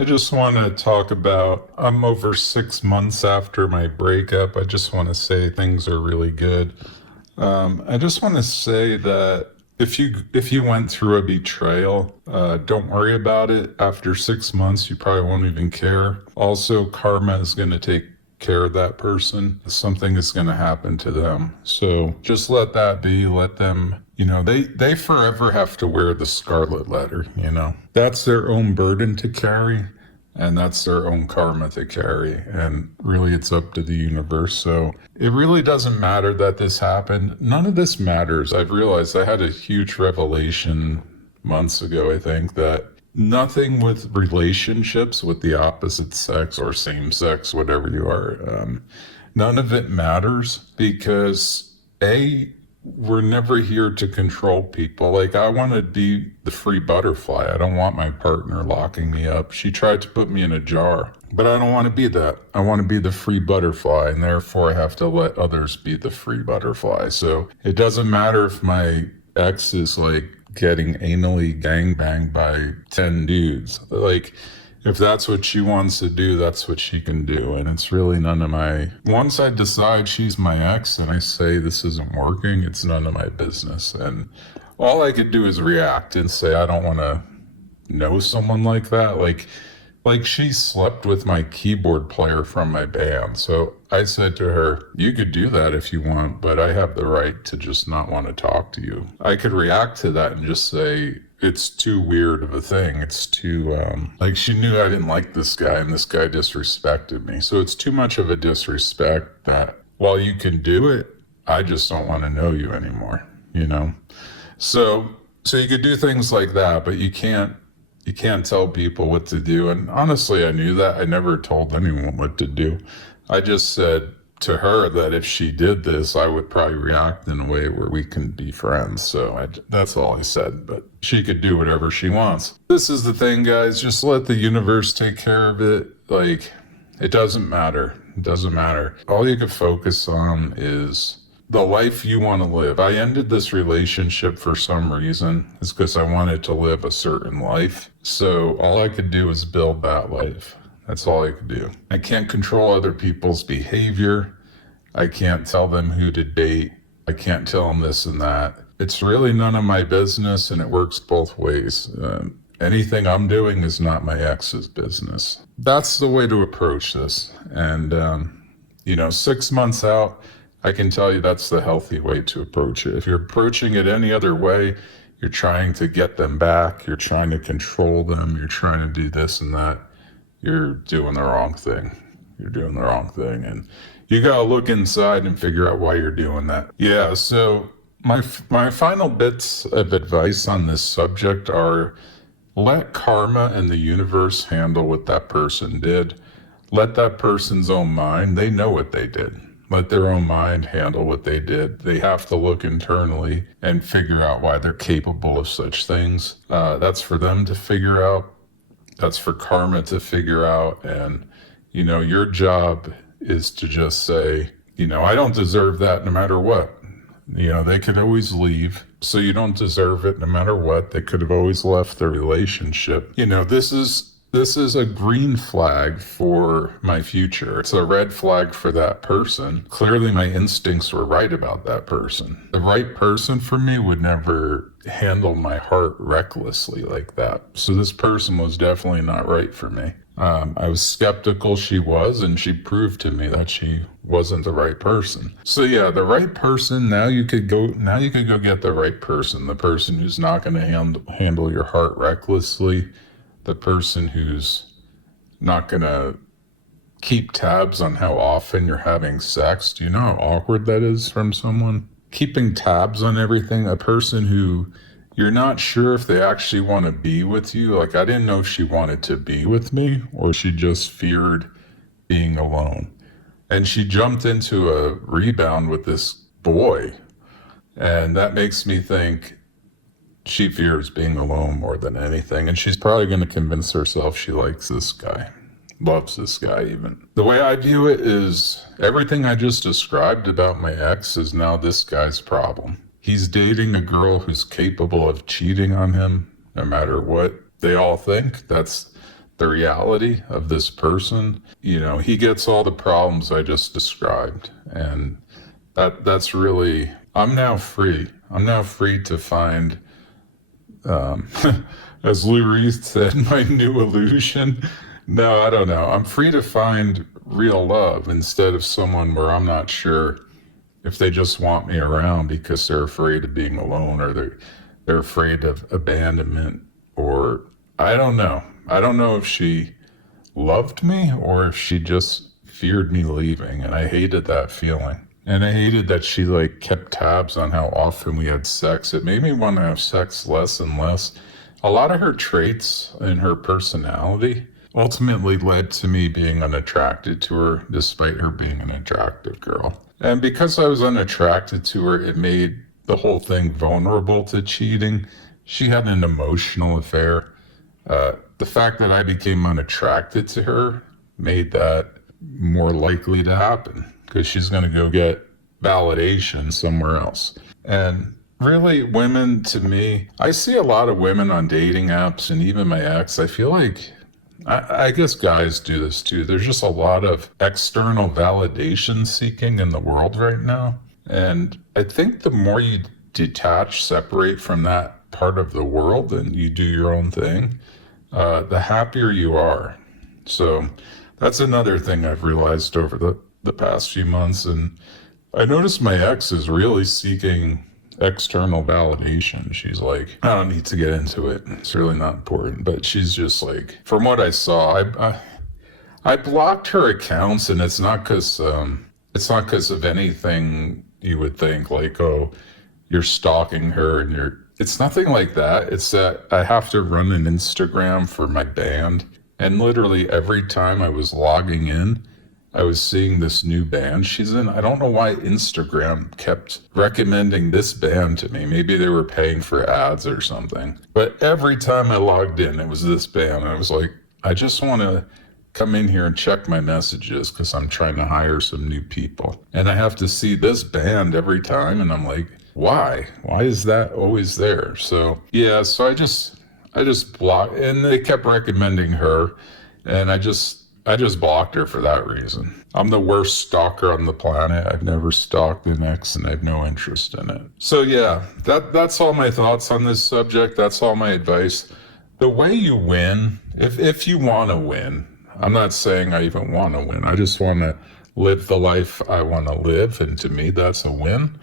I just want to talk about, I'm over 6 months after my breakup. I just want to say things are really good. I just want to say that if you went through a betrayal, don't worry about it. After 6 months, you probably won't even care. Also, karma is going to take care of that person. Something is going to happen to them. So just let that be. Let them, they forever have to wear the scarlet letter. That's their own burden to carry. And that's their own karma to carry. And really, it's up to the universe. So it really doesn't matter that this happened. None of this matters. I've realized I had a huge revelation months ago, I think, that nothing with relationships with the opposite sex or same sex, whatever you are, none of it matters because we're never here to control people. Like, I want to be the free butterfly. I don't want my partner locking me up. She tried to put me in a jar, but I don't want to be that. I want to be the free butterfly, and therefore I have to let others be the free butterfly. So it doesn't matter if my ex is like getting anally gangbanged by 10 dudes. Like, if that's what she wants to do, that's what she can do. And it's really none of my, once I decide she's my ex and I say this isn't working, it's none of my business. And all I could do is react and say, I don't want to know someone like that. Like she slept with my keyboard player from my band. So I said to her, you could do that if you want, but I have the right to just not want to talk to you. I could react to that and just say, it's too weird of a thing. It's too, like, she knew I didn't like this guy and this guy disrespected me. So it's too much of a disrespect that while you can do it, I just don't want to know you anymore. So you could do things like that, but you can't tell people what to do. And honestly, I knew that. I never told anyone what to do. I just said to her that if she did this, I would probably react in a way where we can be friends. So that's all I said, but she could do whatever she wants. This is the thing, guys. Just let the universe take care of it. Like, it doesn't matter. It doesn't matter. All you can focus on is the life you want to live. I ended this relationship for some reason. It's because I wanted to live a certain life. So all I could do is build that life. That's all I could do. I can't control other people's behavior. I can't tell them who to date. I can't tell them this and that. It's really none of my business, and it works both ways. Anything I'm doing is not my ex's business. That's the way to approach this. And, 6 months out, I can tell you that's the healthy way to approach it. If you're approaching it any other way, you're trying to get them back, you're trying to control them, you're trying to do this and that, you're doing the wrong thing. You're doing the wrong thing. And you got to look inside and figure out why you're doing that. Yeah, so my final bits of advice on this subject are let karma and the universe handle what that person did. Let that person's own mind, they know what they did. Let their own mind handle what they did. They have to look internally and figure out why they're capable of such things. That's for them to figure out. That's for karma to figure out. And, your job is to just say, I don't deserve that no matter what. They could always leave. So you don't deserve it no matter what. They could have always left the relationship. This is a green flag for my future. It's a red flag for that person. Clearly, my instincts were right about that person. The right person for me would never handle my heart recklessly like that. So this person was definitely not right for me. I was skeptical she was, and she proved to me that she wasn't the right person. So yeah, the right person, now you could go get the right person, the person who's not going to handle your heart recklessly, the person who's not going to keep tabs on how often you're having sex. Do you know how awkward that is from someone? Keeping tabs on everything, a person who you're not sure if they actually want to be with you. Like, I didn't know if she wanted to be with me or she just feared being alone. And she jumped into a rebound with this boy. And that makes me think she fears being alone more than anything. And she's probably going to convince herself she likes this guy, loves this guy even. The way I view it is everything I just described about my ex is now this guy's problem. He's dating a girl who's capable of cheating on him no matter what they all think. That's the reality of this person. He gets all the problems I just described. And that's really, I'm now free. I'm now free to find, um, as Lou Reed said, my new illusion. No, I don't know. I'm free to find real love instead of someone where I'm not sure if they just want me around because they're afraid of being alone, or they're afraid of abandonment, or I don't know. I don't know if she loved me or if she just feared me leaving, and I hated that feeling. And I hated that she kept tabs on how often we had sex. It made me want to have sex less and less. A lot of her traits and her personality ultimately led to me being unattracted to her, despite her being an attractive girl. And because I was unattracted to her, it made the whole thing vulnerable to cheating. She had an emotional affair. The fact that I became unattracted to her made that more likely to happen, because she's going to go get validation somewhere else. And really, women, to me, I see a lot of women on dating apps, and even my ex, I feel like, I guess guys do this too. There's just a lot of external validation seeking in the world right now. And I think the more you detach, separate from that part of the world and you do your own thing, the happier you are. So that's another thing I've realized over the past few months. And I noticed my ex is really seeking external validation. She's like, I don't need to get into it. It's really not important. But she's just like, from what I saw, I blocked her accounts, and it's not because of anything you would think like, oh, you're stalking her and it's nothing like that. It's that I have to run an Instagram for my band. And literally every time I was logging in, I was seeing this new band she's in. I don't know why Instagram kept recommending this band to me. Maybe they were paying for ads or something. But every time I logged in, it was this band. I was like, I just want to come in here and check my messages because I'm trying to hire some new people. And I have to see this band every time. And I'm like, why? Why is that always there? So yeah, so I just blocked, and they kept recommending her. And I just blocked her for that reason. I'm the worst stalker on the planet. I've never stalked an ex, and I have no interest in it. So yeah, that's all my thoughts on this subject. That's all my advice. The way you win, if you want to win, I'm not saying I even want to win. I just want to live the life I want to live, and to me, that's a win.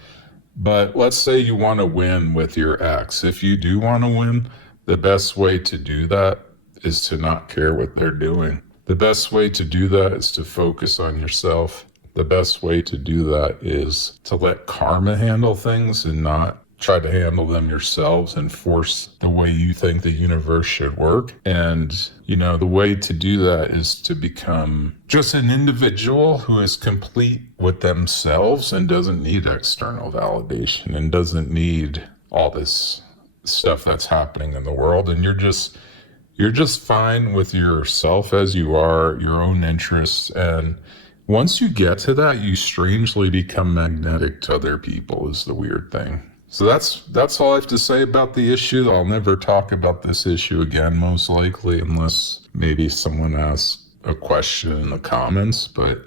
But let's say you want to win with your ex. If you do want to win, the best way to do that is to not care what they're doing. The best way to do that is to focus on yourself. The best way to do that is to let karma handle things and not try to handle them yourselves and force the way you think the universe should work. And, the way to do that is to become just an individual who is complete with themselves and doesn't need external validation and doesn't need all this stuff that's happening in the world. And you're just fine with yourself as you are, your own interests. And once you get to that, you strangely become magnetic to other people, is the weird thing. So that's all I have to say about the issue. I'll never talk about this issue again, most likely, unless maybe someone asks a question in the comments. But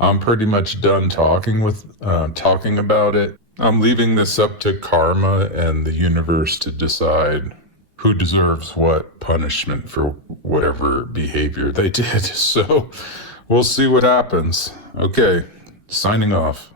I'm pretty much done talking about it. I'm leaving this up to karma and the universe to decide who deserves what punishment for whatever behavior they did. So we'll see what happens. Okay, signing off.